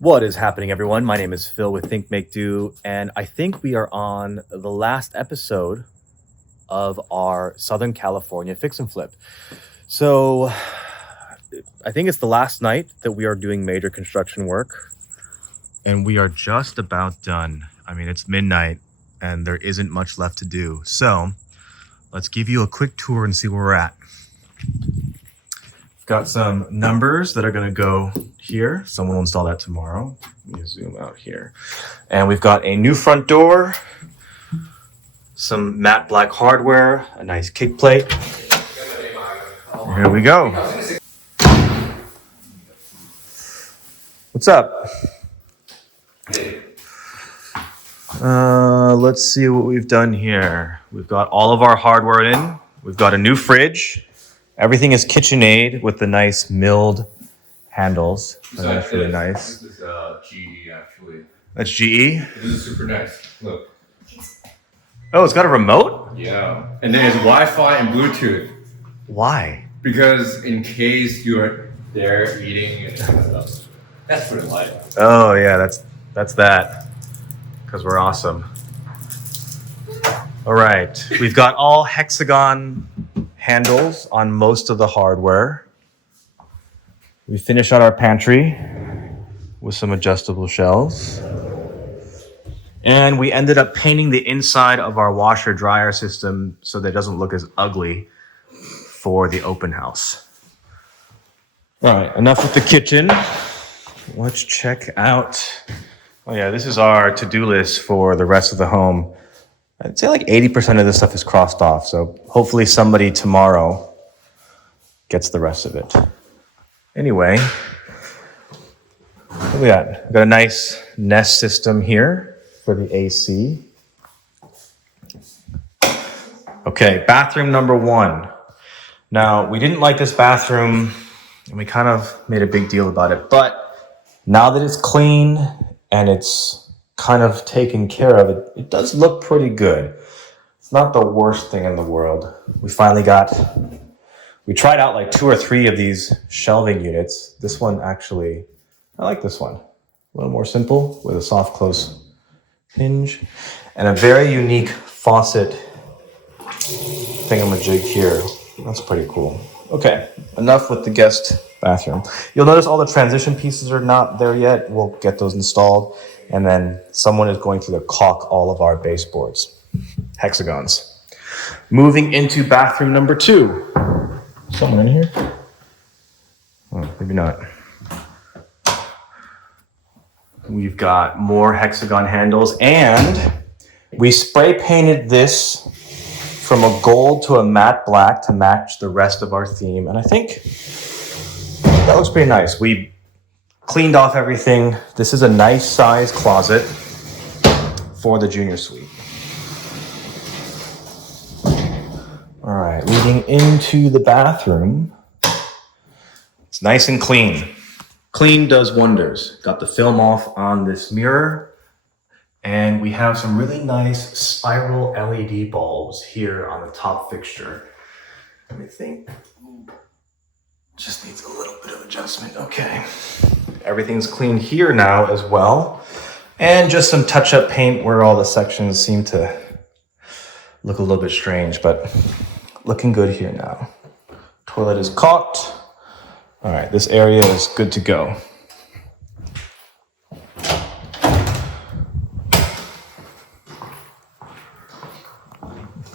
What is happening, everyone? My name is Phil with ThinkMakeDo, and I think we are on the last episode of our Southern California fix and flip. So I think it's the last night that we are doing major construction work, and we are just about done. I mean, it's midnight, and there isn't much left to do. So let's give you a quick tour and see where we're at. Got some numbers that are going to go here. Someone will install that tomorrow. Let me zoom out here. And we've got a new front door, some matte black hardware, a nice kick plate. Here we go. What's up? Let's see what we've done here. We've got all of our hardware in. We've got a new fridge. Everything is KitchenAid with the nice milled handles. That's really nice. This is GE, actually. That's GE? This is super nice. Look. Oh, it's got a remote? Yeah. And then it's Wi-Fi and Bluetooth. Why? Because in case you're there eating and stuff. That's what I like. Oh, yeah, that's that. Because we're awesome. All right. We've got all hexagon handles on most of the hardware. We finish out our pantry with some adjustable shelves. And we ended up painting the inside of our washer dryer system so that it doesn't look as ugly for the open house. All right, enough with the kitchen. Let's check out. Oh yeah, this is our to-do list for the rest of the home. I'd say like 80% of this stuff is crossed off, so hopefully somebody tomorrow gets the rest of it. Anyway, what do we got? We've got a nice Nest system here for the AC. Okay, bathroom number 1. Now, we didn't like this bathroom, and we kind of made a big deal about it, but now that it's clean and it's kind of taken care of, it does look pretty good. It's not the worst thing in the world. We tried out like 2 or 3 of these shelving units. This one actually, I like this one. A little more simple with a soft close hinge and a very unique faucet thingamajig here. That's pretty cool. Okay, enough with the guest bathroom. You'll notice all the transition pieces are not there yet. We'll get those installed. And then someone is going to caulk all of our baseboards, hexagons. Moving into bathroom number 2. Someone in here? Oh, maybe not. We've got more hexagon handles, and we spray painted this from a gold to a matte black to match the rest of our theme. And I think that looks pretty nice. We cleaned off everything. This is a nice size closet for the junior suite. All right, leading into the bathroom. It's nice and clean. Clean does wonders. Got the film off on this mirror. And we have some really nice spiral LED bulbs here on the top fixture. Let me think. Just needs a little bit of adjustment. Okay. Everything's clean here now as well. And just some touch-up paint where all the sections seem to look a little bit strange, but looking good here now. Toilet is caulked. All right, this area is good to go.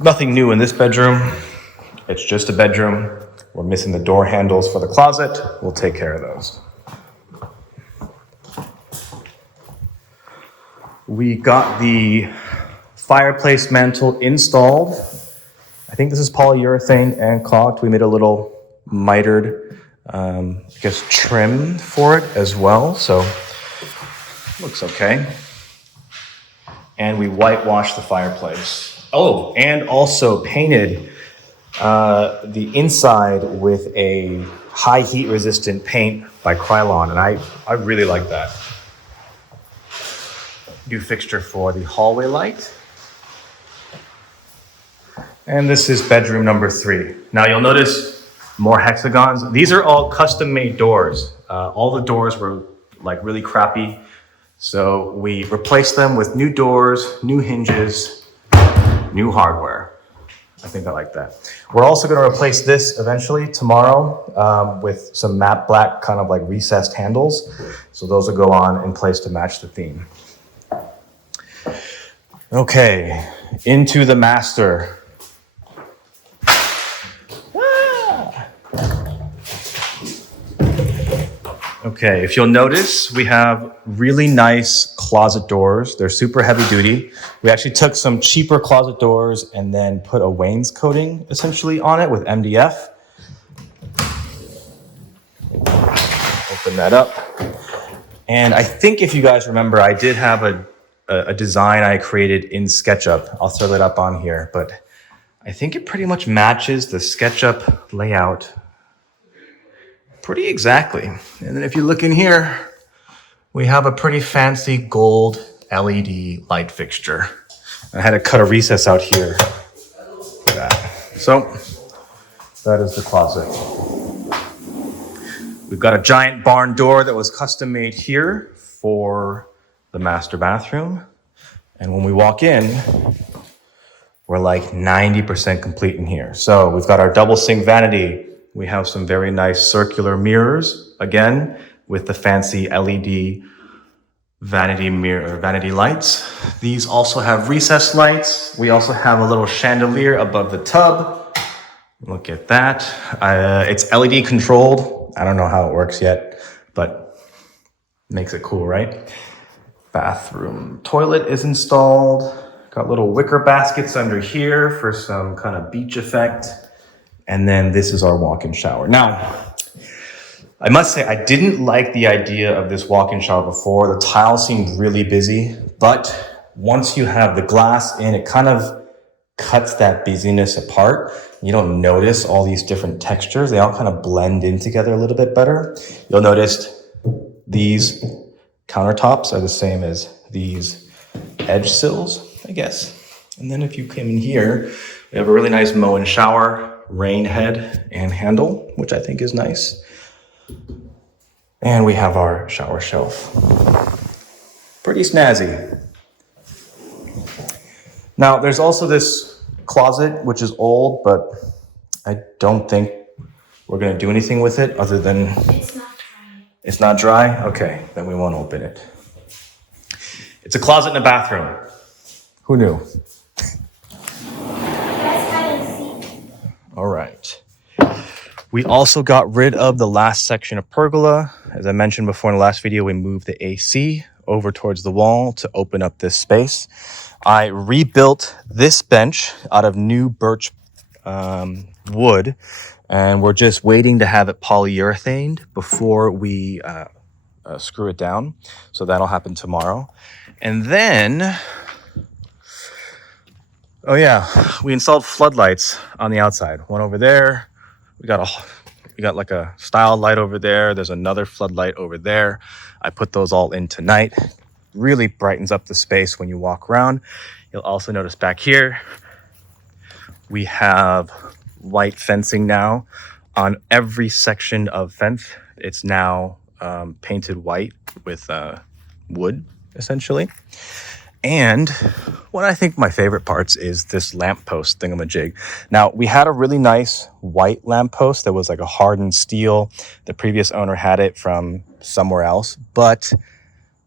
Nothing new in this bedroom. It's just a bedroom. We're missing the door handles for the closet. We'll take care of those. We got the fireplace mantle installed. I think this is polyurethane and caulked. We made a little mitered, trim for it as well. So looks okay. And we whitewashed the fireplace. Oh, and also painted the inside with a high heat resistant paint by Krylon, and I really like that. New fixture for the hallway light. And this is bedroom number 3. Now you'll notice more hexagons. These are all custom made doors. All the doors were like really crappy. So we replaced them with new doors, new hinges, new hardware. I think I like that. We're also going to replace this eventually tomorrow with some matte black kind of like recessed handles. So those will go on in place to match the theme. Okay, into the master. Okay, if you'll notice, we have really nice closet doors. They're super heavy duty. We actually took some cheaper closet doors and then put a wainscoting essentially on it with MDF. Open that up. And I think if you guys remember, I did have a design I created in SketchUp. I'll throw that up on here, but I think it pretty much matches the SketchUp layout pretty exactly. And then if you look in here, we have a pretty fancy gold LED light fixture. I had to cut a recess out here for that. So that is the closet. We've got a giant barn door that was custom made here for the master bathroom. And when we walk in, we're like 90% complete in here. So we've got our double sink vanity. We have some very nice circular mirrors, again, with the fancy LED vanity mirror, vanity lights. These also have recessed lights. We also have a little chandelier above the tub. Look at that. It's LED controlled. I don't know how it works yet, but makes it cool, right? Bathroom toilet is installed. Got little wicker baskets under here for some kind of beach effect. And then this is our walk-in shower. Now, I must say, I didn't like the idea of this walk-in shower before. The tile seemed really busy, but once you have the glass in, it kind of cuts that busyness apart. You don't notice all these different textures. They all kind of blend in together a little bit better. You'll notice these countertops are the same as these edge sills, I guess. And then if you come in here, we have a really nice Moen shower, rain head and handle, which I think is nice. And we have our shower shelf. Pretty snazzy. Now, there's also this closet, which is old, but I don't think we're gonna do anything with it other than... It's not dry. It's not dry? Okay, then we won't open it. It's a closet in a bathroom. Who knew? All right. We also got rid of the last section of pergola. As I mentioned before in the last video, we moved the AC over towards the wall to open up this space. I rebuilt this bench out of new birch wood, and we're just waiting to have it polyurethaned before we screw it down. So that'll happen tomorrow. And then, oh yeah, we installed floodlights on the outside. One over there. We got like a style light over there. There's another floodlight over there. I put those all in tonight. Really brightens up the space when you walk around. You'll also notice back here, we have white fencing now on every section of fence. It's now painted white with wood, essentially. And one I think my favorite parts is this lamppost thingamajig. Now, we had a really nice white lamppost that was like a hardened steel. The previous owner had it from somewhere else, but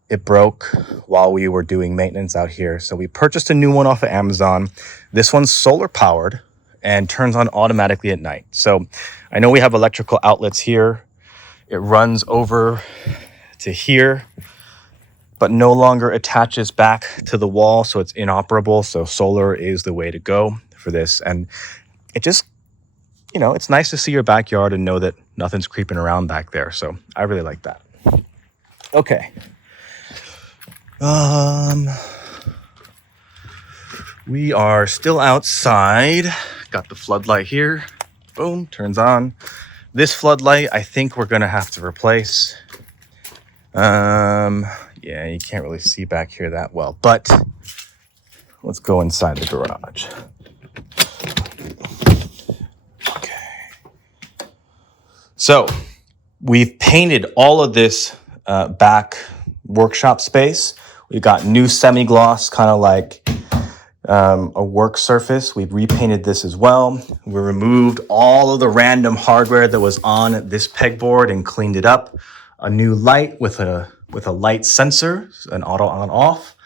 it broke while we were doing maintenance out here. So we purchased a new one off of Amazon. This one's solar powered and turns on automatically at night. So I know we have electrical outlets here. It runs over to here, but no longer attaches back to the wall, so it's inoperable. So solar is the way to go for this. And it just, you know, it's nice to see your backyard and know that nothing's creeping around back there. So I really like that. Okay. We are still outside. Got the floodlight here. Boom, turns on. This floodlight, I think we're gonna have to replace. Yeah, you can't really see back here that well, but let's go inside the garage. Okay. So we've painted all of this back workshop space. We got new semi-gloss, kind of like a work surface. We've repainted this as well. We removed all of the random hardware that was on this pegboard and cleaned it up. A new light with a light sensor, an auto on off.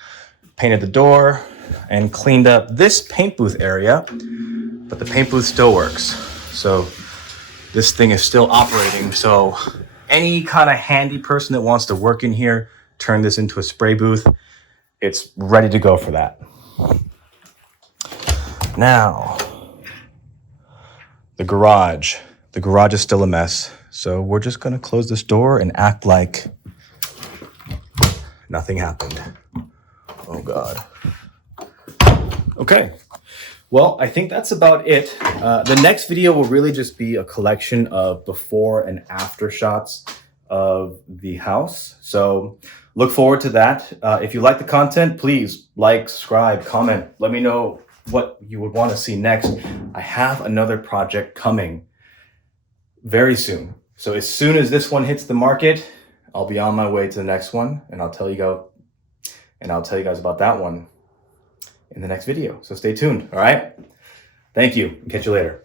Painted the door and cleaned up this paint booth area, but the paint booth still works. So this thing is still operating. So any kind of handy person that wants to work in here, turn this into a spray booth. It's ready to go for that. Now, the garage. The garage is still a mess. So we're just gonna close this door and act like nothing happened. Oh God. Okay. Well, I think that's about it. The next video will really just be a collection of before and after shots of the house. So look forward to that. If you like the content, please like, subscribe, comment. Let me know what you would want to see next. I have another project coming very soon. So as soon as this one hits the market, I'll be on my way to the next one, and I'll tell you guys about that one in the next video. So stay tuned. All right. Thank you. Catch you later.